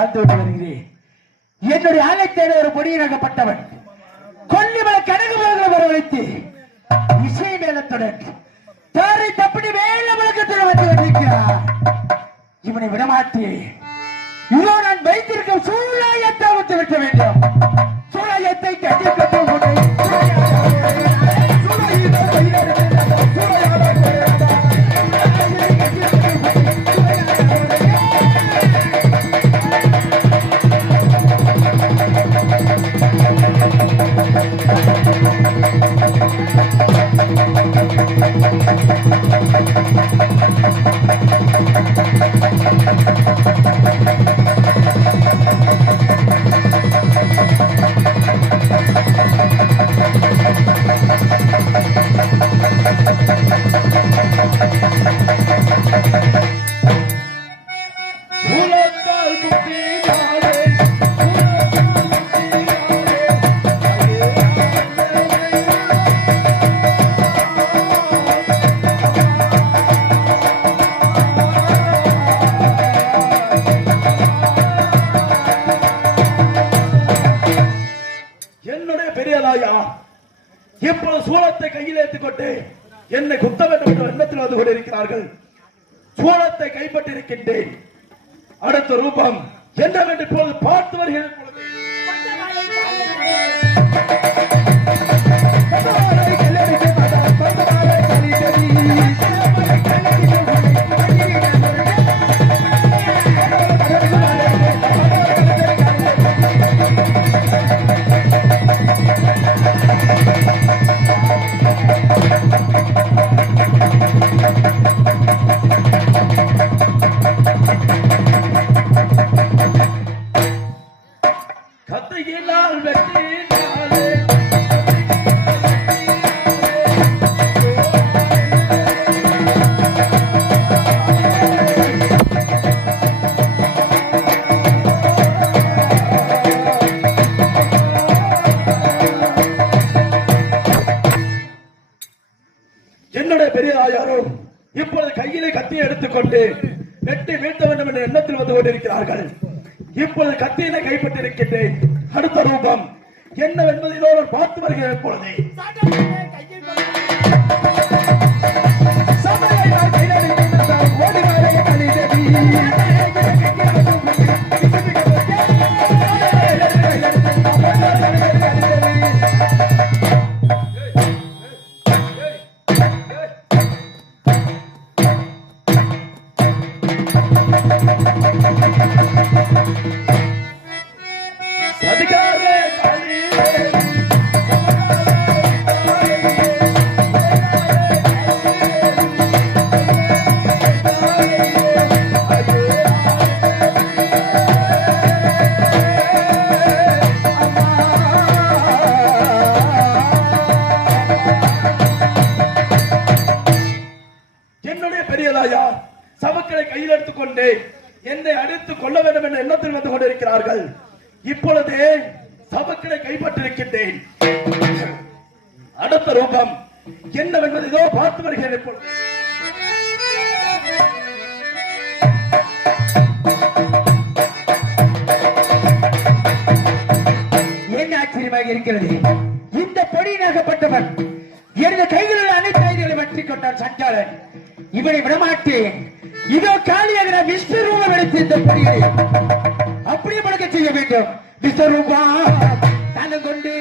வாழ்ந்து விட்டு வருகிறேன். என்னுடைய ஆலயத்தேட ஒரு பொடியினகப்பட்டவன் கொல்லிமல கனகமலங்களை வரவழைத்து இசை மேலத்துடன் தாரை தப்படி மேல முழக்கத்துடன் வந்து கொண்டிருக்கிறார். இவனை விடமாற்றி இதோ நான் வைத்திருக்கும் சூழாயத்தை விட்டு விட்ட வேண்டும். சூழாயத்தை கட்டி கட்டி வந்து கொண்டிருக்கிறார்கள் சூளத்தை கைப்பற்றிருக்கின்றேன் அடுத்த ரூபம் என்னவென்று இப்பொழுது பார்த்து வருகிறேன். பொழுது Música கையிலே கத்தியை எடுத்துக்கொண்டு வெட்டி வீழ்த்த வேண்டும் என்ற எண்ணத்தில் வந்து கொண்டிருக்கிறார்கள். இப்பொழுது கத்தியினை கைப்பற்றிருக்கின்றேன். அடுத்த ரூபம் என்னவென்பதை நான் பார்த்து வருகிறேன் இப்பொழுது. சதிகாரே అధికార கொண்டு என்னை அடித்து கொள்ள வேண்டும் என்ற எண்ணத்தில் வந்து கொண்டிருக்கிறார்கள். இப்பொழுது சவக்களை கைப்பற்றிருக்கின்றேன். அடுத்த ரூபம் என்னவென்பது இதோ பார்த்து வருகிறேன் இப்பொழுது. என்ன ஆச்சரியமாக இருக்கிறது? இந்த பொடியினாகப்பட்டவன் எனது கைகளில் அனைத்து ஆயுதங்களை வெற்றி கொண்டான் சஞ்சாரன். இவனை விடமாட்டேன். இதோ காலியாகிற நான் விஸ்வரூபம் எடுத்து இந்த பணியை அப்படியே பழக்க செய்ய வேண்டும். விஸ்வரூபா தனம் கொண்டு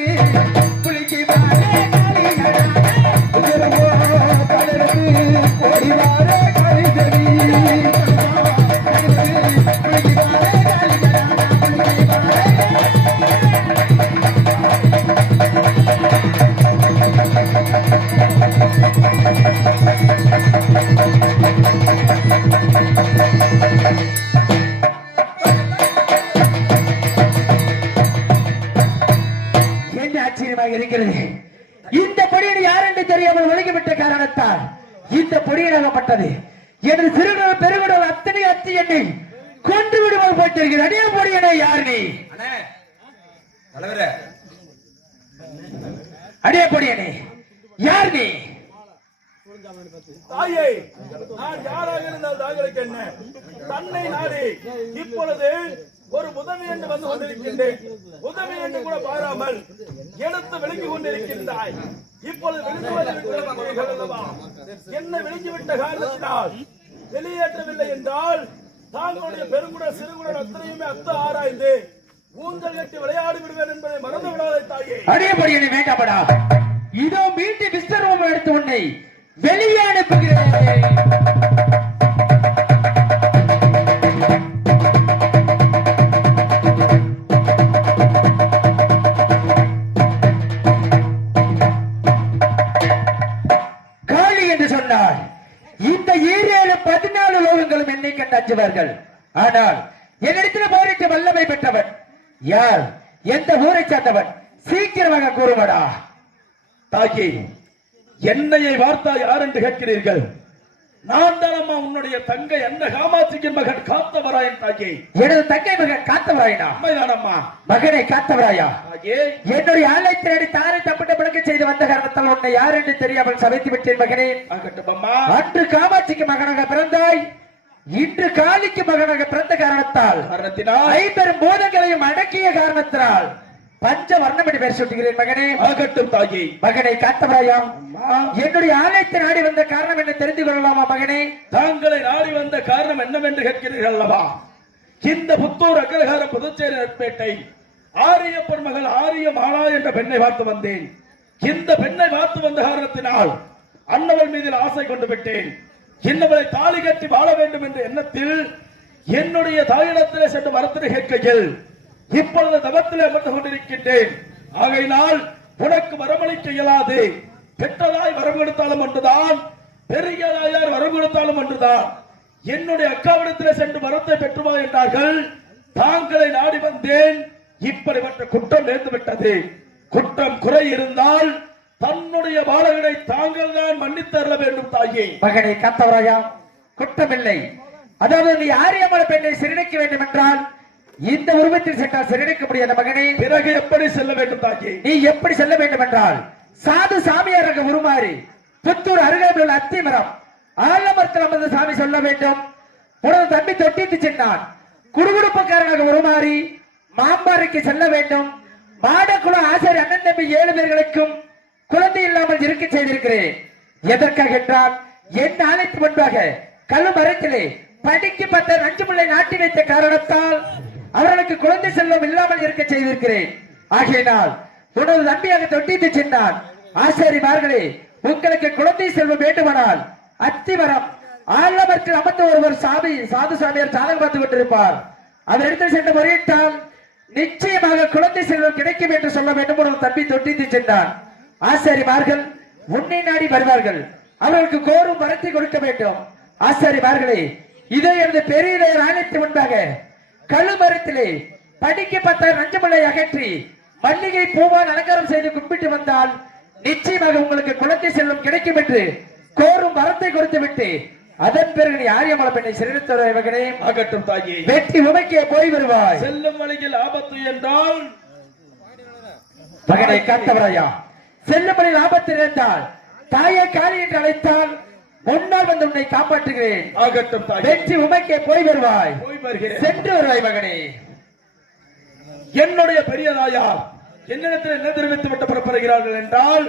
அண்ணே தலைவரே. அடிய யார் நீ? தாயே நான் யாராக இருந்தால் தாங்களுக்கு என்ன? தன்னை நாடி இப்பொழுது ஒரு உதவி என்று வந்து கொண்டிருக்கின்றேன். உதவி என்று கூட பாராமல் எடுத்து விளங்கி கொண்டிருக்கின்றாய். இப்பொழுது விழுந்து என்ன விழுங்கிவிட்ட காரணத்தினால் வெளியேற்றவில்லை என்றால் தாங்களுடைய பெருங்குட சிறுகுடல் அத்தனையுமே அத்த ஆராய்ந்து ஊஞ்சல் கட்டி விளையாடி விடுவேன் என்பதை மறந்து விடாதே தாயே. வேண்டாமடா. இதோ மீண்டும் விஸ்வரூபம் எடுத்து உன்னை வெளியே அனுப்புகிறேன். காளி என்று சொன்னார் இந்த ஏரியால பதினாலு லோகங்களும் என்னை கண்டு அஞ்சுவார்கள். ஆனால் என்னிடத்தில் போரிட்டு வல்லமை பெற்றவன். யார்? எந்த ஊரை சார்ந்தவன்? சீக்கிரமாக கூறுவடா தாக்கி என்னையை வார்த்தா யார் என்று கேட்கிறீர்கள்? நான் தானம்மா உன்னுடைய தங்கை என்ன காமாட்சியின் மகன் காத்தவராயன் தாக்கி எனது தங்கை மகன் காத்தவராயனா? உண்மைதானம்மா. மகனை காத்தவராயா? என்னுடைய ஆளை தேடி தாரை தப்பிட்ட பிறகு செய்து வந்த காரணத்தால் உன்னை யார் என்று தெரியாமல் சமைத்து விட்டேன் மகனே. அன்று காமாட்சிக்கு மகனாக பிறந்தாய். இன்று காளிக்கு மகனாக பிறந்த காரணத்தால் காரணத்தினால் ஐம்பெரும் போதங்களையும் அடக்கிய காரணத்தினால் பஞ்ச வர்ணம் என்று சுட்டுகிறேன் மகனே. ஆகட்டும் தாக்கி மகனை காத்தவராயா அம்மா. என்னுடைய ஆலயத்தை நாடி வந்த காரணம் என்ன தெரிந்து கொள்ளலாமா மகனே? தாங்களை நாடி வந்த காரணம் என்னவென்று கேட்கிறீர்கள் அல்லவா? இந்த புத்தூர் அக்ரஹார புதுச்சேரி நட்பேட்டை ஆரியப்பன் மகள் ஆரிய மாலா என்ற பெண்ணை பார்த்து வந்தேன். இந்த பெண்ணை பார்த்து வந்த காரணத்தினால் அன்னவள் மீதில் ஆசை கொண்டு விட்டேன். இன்னவரை தாலி கட்டி வாழ வேண்டும் என்ற எண்ணத்தில் என்னுடைய தாயிடத்திலே சென்று மரத்தினை கேட்கையில் இப்பொழுது தவத்திலே அமர்ந்து கொண்டிருக்கின்றேன். ஆகையினால் உனக்கு வரமளிக்க இயலாது. பெற்றதாய் வரம் கொடுத்தாலும் ஒன்றுதான் பெரியதாயார் வரம் கொடுத்தாலும் ஒன்றுதான். என்னுடைய அக்காவிடத்திலே சென்று வரத்தை பெற்றுவா என்றார்கள். தாங்களை நாடி வந்தேன். இப்படிப்பட்ட குற்றம் நேர்ந்து விட்டது குற்றம் குறை இருந்தால் தன்னுடைய பாலகனை தாங்கள் தான் மன்னித்தரல வேண்டும் தாயே. மகனை காத்தவராயா குற்றமில்லை. அதாவது நீ ஆரியமல பெண்ணை சிறுணிக்க வேண்டும் என்றால் இந்த உருவத்தில் சென்றால் சிறுணிக்க முடியாத மகனே. பிறகு எப்படி செல்ல வேண்டும் தாயே? நீ எப்படி செல்ல வேண்டும் என்றால் சாது சாமியாராக உருமாறி புத்தூர் அருகாமையில் உள்ள அத்தி மரம் ஆலமரத்தில் அமர்ந்த சாமி சொல்ல வேண்டும். உனது தம்பி தொட்டித்து சென்றான். குடுகுடுப்புக்காரனாக உருமாறி மாம்பாறைக்கு செல்ல வேண்டும். மாடக்குழு ஆசிரியர் அண்ணன் தம்பி ஏழு பேர்களுக்கும் இருக்க செய்திருக்கிறேன். எதற்காக என்றால் என் அழைப்பு முன்பாக கழுமரத்திலே படிக்கு பத்த நஞ்சு முல்லை நாட்டி வைத்த காரணத்தால் அவர்களுக்கு குழந்தை செல்வம் இல்லாமல் இருக்க செய்திருக்கிறேன். ஆகையினால் உனது தம்பியாக தொட்டித்து சென்றான். ஆசாரிமார்களே உங்களுக்கு குழந்தை செல்வம் வேண்டுமானால் அத்திவரம் ஆலமரத்தில் அமர்ந்த ஒருவர் சாமி சாது சாமியார் சாதகம் பார்த்துக் கொண்டிருப்பார். அவர் எடுத்து சென்று முறையிட்டால் நிச்சயமாக குழந்தை செல்வம் கிடைக்கும் என்று சொல்ல வேண்டும் ஒரு தம்பி தொட்டித்து சென்றான். ஆசாரிமார்கள் உன்னை நாடி வருவார்கள். அவர்களுக்கு கோரும் வரத்தை கொடுக்க வேண்டும். ஆசாரிமார்களே இதோ எனது பெரிய ராணித்து முன்பாக கழுமரத்திலே படிக்க பத்த நஞ்சமலை அகற்றி மல்லிகை பூவால் அலங்காரம் செய்து கும்பிட்டு வந்தால் நிச்சயமாக உங்களுக்கு குழந்தை செல்வம் கிடைக்கும் என்று கோரும் வரத்தை கொடுத்து விட்டு அதன் பிறகு நீ ஆரியமலை பெண்ணை சிறுத்தோட மகனே. ஆகட்டும் தாயே. வெற்றி உமைக்கே போய் வருவாய். செல்லும் வழியில் ஆபத்து என்றால்? மகனை காத்தவராயா? செல்லும்படி லாபத்தில் இருந்தால் தாயை காளி என்று அழைத்தால் முன்னால் வந்து உன்னை காப்பாற்றுகிறேன். ஆகட்டும் வெற்றி உமைக்கே போய் வருவாய். போய் வருகிறேன். சென்று வருவாய் மகனே. என்னுடைய பெரியதாயார் என்னிடத்தில் என்ன தெரிவித்து விட்டு புறப்படுகிறார்கள் என்றால்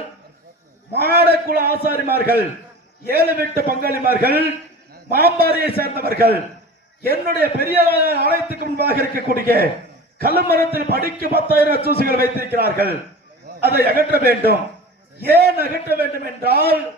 மாடக்குல ஆசாரிமார்கள் ஏழு வீட்டு பங்காளிமார்கள் மாம்பாரியை சேர்ந்தவர்கள் என்னுடைய பெரியதாயார் ஆலயத்துக்கு முன்பாக இருக்கக்கூடிய கல்மரத்தில் படிக்கு பத்தாயிரம் அச்சூசிகள் வைத்திருக்கிறார்கள். அதை அகற்ற வேண்டும். ஏன் அகற்ற வேண்டும் என்றால்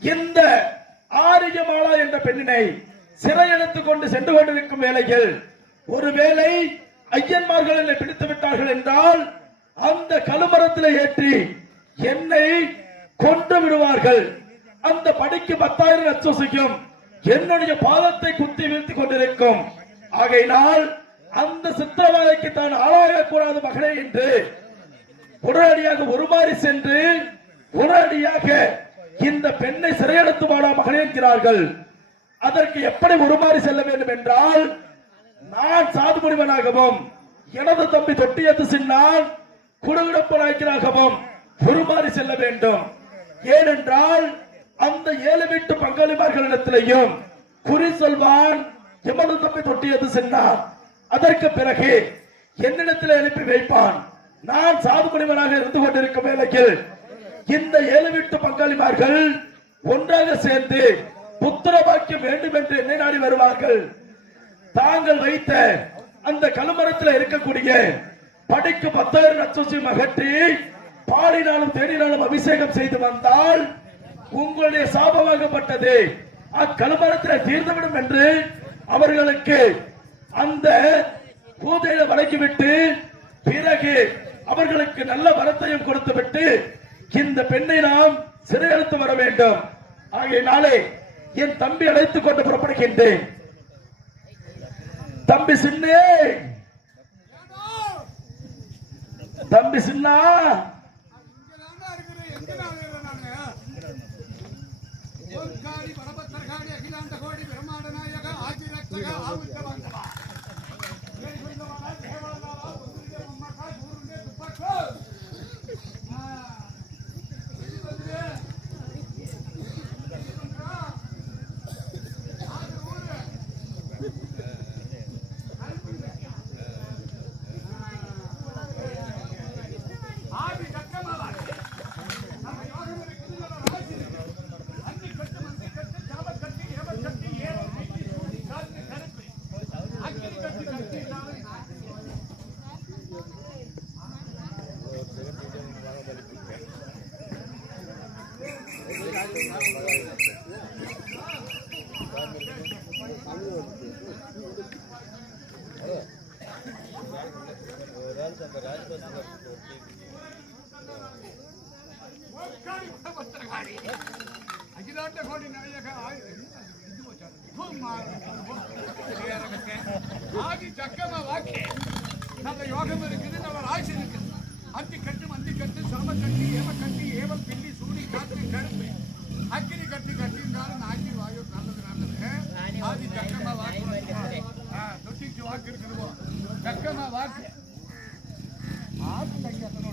இந்த ஆரியமாலா என்ற பெண்ணினை சிறையெடுத்துக் கொண்டு சென்று கொண்டிருக்கும் வேளையில் ஒருவேளை ஐயன்மார்கள் என்னை பிடித்து விட்டார்கள் என்றால் அந்த கழுமரத்தில் ஏற்றி என்னை கொண்டு விடுவார்கள். அந்த படிக்கு பத்தாயிரம் அச்சுசிக்கும் என்னுடைய பாதத்தை குத்தி வீழ்த்தி கொண்டிருக்கும். ஆகையினால் அந்த சித்திரவதைக்கு தான் ஆளாகக் கூடாது என்று உடனடியாக உருமாறி சென்று உடனடியாக இந்த பெண்ணை சிறையெடுத்து வாடா மகனே என்கிறார்கள். அதற்கு எப்படி உருமாறி செல்ல வேண்டும் என்றால் நான் சாது முனிவனாகவும் எனது தம்பி தொட்டியத்து சின்னால் குடுகுடப்பு நாய்க்கராகவும் உருமாறி செல்ல வேண்டும். ஏனென்றால் அந்த ஏழு வீட்டு பங்களிப்பார்களிடத்திலையும் குறி சொல்வான் எமது தம்பி தொட்டியது சென்றார் அதற்கு பிறகு என்னிடத்தில் எழுப்பி வைப்பான். நான் சாதுக்குடிவனாக இருந்து கொண்டிருக்கும் வேளையில் இந்த ஏழு வீட்டு பங்காளிமார்கள் ஒன்றாக சேர்ந்து புத்திர பாக்கியம் வேண்டும் என்று என்னை நாடி வருவார்கள். தாங்கள் வைத்த அந்த கழுமரத்தில் இருக்கக்கூடிய படிக்கு பத்தாயிரம் லட்சம் மகற்றி பாலினாலும் தேனினாலும் அபிஷேகம் செய்து வந்தால் உங்களுடைய சாபமாகப்பட்டது. அக்கழுமரத்தில் தீர்ந்துவிடும் என்று அவர்களுக்கு அந்த பூஜையில வழங்கிவிட்டு பிறகு அவர்களுக்கு நல்ல வரத்தையும் கொடுத்துவிட்டு இந்த பெண்ணை நாம் சிறையெடுத்து வர வேண்டும். ஆகையினாலே என் தம்பி அழைத்துக் கொண்டு புறப்படுகின்றேன். தம்பி சின்னே! தம்பி சின்னா இங்கதான்டா இருக்கிறேன். எங்க நான் இருக்கிறேன் நானு? ஓங்காரி பரபத்திரகாரி அகிலாண்ட கோடி பிரம்மாண்ட நாயக ஆதி ரட்சக ஆவுத்த வந்தவா. ஏய் சொல்லவாடா, தேவலதாவா, உதிரியே உம்மக்கா, ஊருண்டே துப்பாக்கோ. ஆ. இது வந்து, இது பண்றா. ஆறு ஊரு. ஆதி ரட்சகமாவா. நம்ம யோகம் இருக்குது, நம்ம ராசி இருக்கு. அன்னி கட்டு, மந்தி கட்டு, சாப கட்டு, ஏவ கட்டு, ஏவ கட்டு, சூடி காத்து, கருப்பு. அக்கினி கட்டு, கட்டு, சாவை நாக்கு. ஓங்காரி பரபத்திரகாரி. அகிலாண்ட கோடி நாயக ஆதி சக்கம வாக்கே. நல்ல யோகம் இருக்குது நல்ல ராசி இருக்குது. அத்தி கட்டு மந்தி கட்டு சம கட்டி ஏம கட்டி ஏவம் பில்லி சூடி காத்து கருப்பு அக்கினி கட்டி கட்டின்றாலும் நாக்கி வாயு நல்லது நல்லது. ஆதி சக்கம வாக்கு தொட்டிக்கு வாக்கு இருக்குதுவோ. சக்கம வாக்கு. ஆதி சக்கம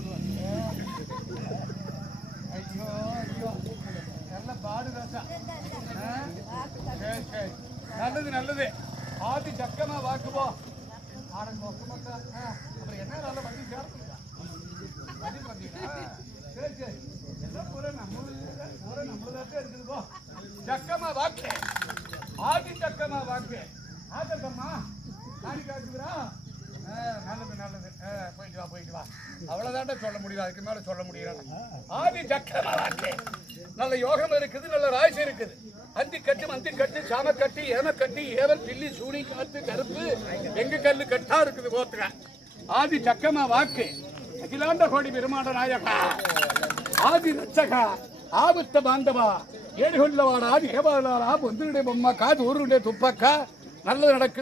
ஐயோ ஐயோ நல்ல பாடு ராசா ஆ? சரி சரி நல்லது நல்லது ஆதி சக்கமா வாக்குவோ ஆரங்க மொக்க மொக்க ஆ, அப்புறம் என்ன நல்ல வண்டி சேர்த்துக்கா வண்டி வந்தீங்களா சரி சரி எல்லாம் பூரா நம்மளுக்கு பூரா நம்மளதாக்கே இருக்குது போ சக்கமா வாக்கு ஆதி சக்கமா வாக்கு ஆதக்கம்மா நாடி காட்டுகிறா நல்லது நல்லது ஆ, போயிட்டு வா அவ்வளவுதான்டா சொல்ல முடியும். அதுக்கு மேல சொல்ல முடியல ஆதி சக்கமா நல்ல யோகம் இருக்குது நல்ல ராசி இருக்குது. அந்தி கட்டு மந்தி கட்டு சாம கட்டு ஏம கட்டு ஏவல் பில்லி சூனி காத்து கருப்பு எங்க கல்லு கட்டா இருக்குது போத்துக்க ஆதி சக்கமா வாக்கு. அகிலாண்ட கோடி பெருமாண்ட நாயகா. ஆதி நச்சகா. ஆபத்த பாந்தவா. ஏடுகொள்ளவாடா ஏபாலாரா பொந்திருடைய பொம்மா காது ஊருடைய துப்பக்கா. நல்லது நடக்குது